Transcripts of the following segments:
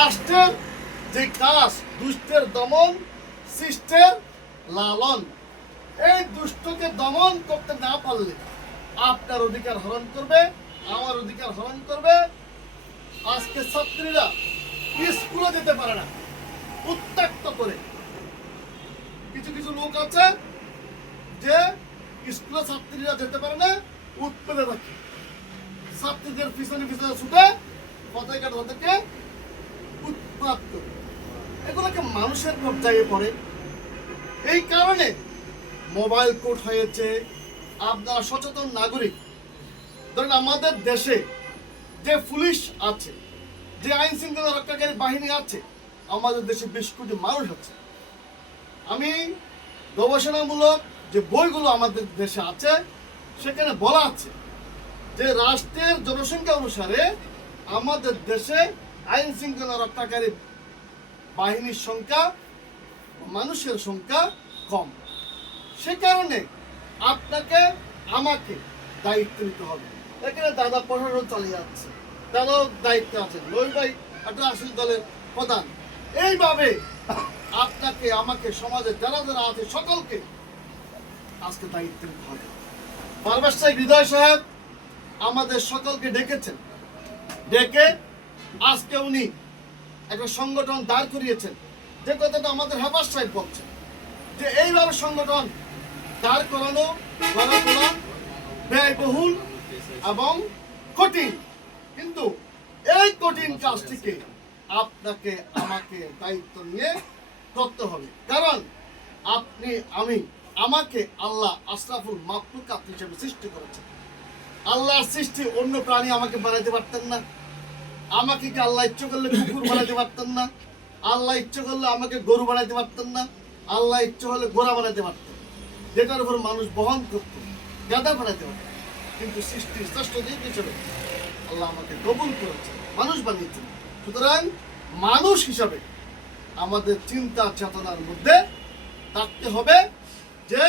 রাষ্ট্রের যে কাজ, দুষ্টের দমন, শিষ্টের লালন। এই দুষ্টকে দমন করতে না পারলে আপনার অধিকার হরণ করবে, আমার অধিকার হরণ করবে। আজকে ছাত্রীরা স্কুলে যেতে পারে না, উত্ত্যক্ত করে। কিছু কিছু লোক আছে যে স্কুলে ছাত্রীরা যেতে পারে না, উৎপেদে থাকে। ছাত্রীদের পিছনে পিছনে ছুটে পতাকা তাদেরকে উৎপাত। করে এগুলোকে মানুষের পর্যায়ে পড়ে। এই কারণে মোবাইল কোর্ট হয়েছে, আপনারা সচেতন নাগরিক। ধরেন আমাদের দেশে যে পুলিশ আছে, যে আইন শৃঙ্খলা রক্ষাকারী বাহিনী আছে, আমাদের দেশে বেশ কোটি মানুষ আছে। আমি গবেষণামূলক যে বইগুলো আমাদের দেশে আছে, সেখানে বলা আছে যে রাষ্ট্রের জনসংখ্যা অনুসারে আমাদের দেশে আইন শৃঙ্খলা রক্ষাকারী বাহিনীর সংখ্যা মানুষের সংখ্যা কম। সে কারণে আপনাকে, আমাকে দায়িত্ব নিতে হবে। এখানে দাদা প্রশাসন চালিয়ে যাচ্ছে। দাদাও দায়িত্ব আছেন লই ভাই একটা আসল দলের প্রধান। এইভাবে আপনাকে, আমাকে সমাজে যারা যারা আছে সকলকে আজকে দায়িত্ব নিতে হবে। সাহেব হৃদয় সাহেব, আমাদের সকলকে ডেকেছেন। ডেকে আজকে উনি একটা সংগঠন দাঁড় করিয়েছেন। যে কথাটা আমাদের হেফাজ সাহেব বলছেন, যে এইভাবে সংগঠন দাঁড় করানো ব্যয়বহুল এবং কঠিন। কিন্তু এই কঠিন কাজটিকে আপনাকে, আমাকে দায়িত্ব নিয়ে করতে হবে। কারণ আপনি, আমি, আমাকে আল্লাহ আশরাফুল মাকলুকাত হিসেবে সৃষ্টি করেছেন। আল্লাহর সৃষ্টি অন্য প্রাণী আমাকে বানাইতে পারতেন না। আমাকে কি আল্লাহ ইচ্ছে করলে কুকুর বানাইতে পারতেন না? আল্লাহ ইচ্ছে করলে আমাকে গরু বানাইতে পারতেন না? আল্লাহ ইচ্ছে হলে ঘোড়া বানাইতে পারতেন। যেটার উপর মানুষ বহন করত গাদা বানাইতে পারত। কিন্তু সৃষ্টির শ্রেষ্ঠ দিক হিসেবে আল্লাহ আমাকে কবুল করেছে মানুষ বানিয়েছেন। সুতরাং মানুষ হিসাবে আমাদের চিন্তা, চেতনার মধ্যে থাকতে হবে যে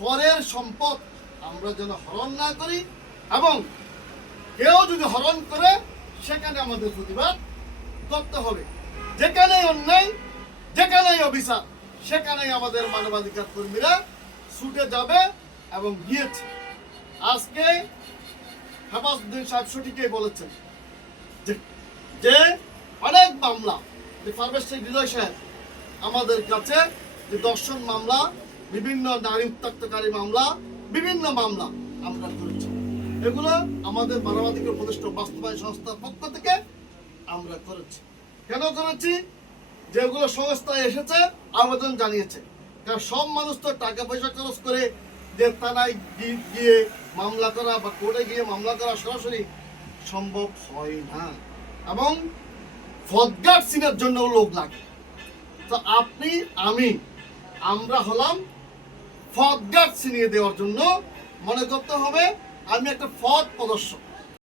পরের সম্পদ আমরা যেন হরণ না করি এবং কেউ যদি হরণ করে, সেখানে আমাদের প্রতিবাদ করতে হবে। যেখানেই অন্যায়, যেখানেই অভিশাপ সেখানেই আমাদের মানবাধিকার কর্মীরা ছুটে যাবে এবং গিয়েছে। আজকে হেফাজুদ্দিন সাহেব সঠিকই বলেছেন যে- অনেক মামলা, যে পারভেজ সাহেব আমাদের কাছে যে দর্শন মামলা, বিভিন্ন নারী উত্তক্তকারী মামলা, বিভিন্ন মামলা আমরা করেছি। এগুলো আমাদের মানবাধিকার প্রতিষ্ঠা বাস্তবায়ন সংস্থার পক্ষ থেকে আমরা করেছি। কেন করেছি? যেগুলো সংস্থায় এসেছে, আবেদন জানিয়েছে। কারণ সব মানুষ তো টাকা পয়সা খরচ করে যে থানায় গিয়ে মামলা করা বা কোর্টে গিয়ে মামলা করা সরাসরি সম্ভব হয় না। এবং ফদগার্ড সিনের জন্য লোক লাগে। তো আপনি, আমি, আমরা হলাম ফদগার্ড ছিনিয়ে দেওয়ার জন্য মনে করতে হবে আমি একটা ফদ প্রদর্শক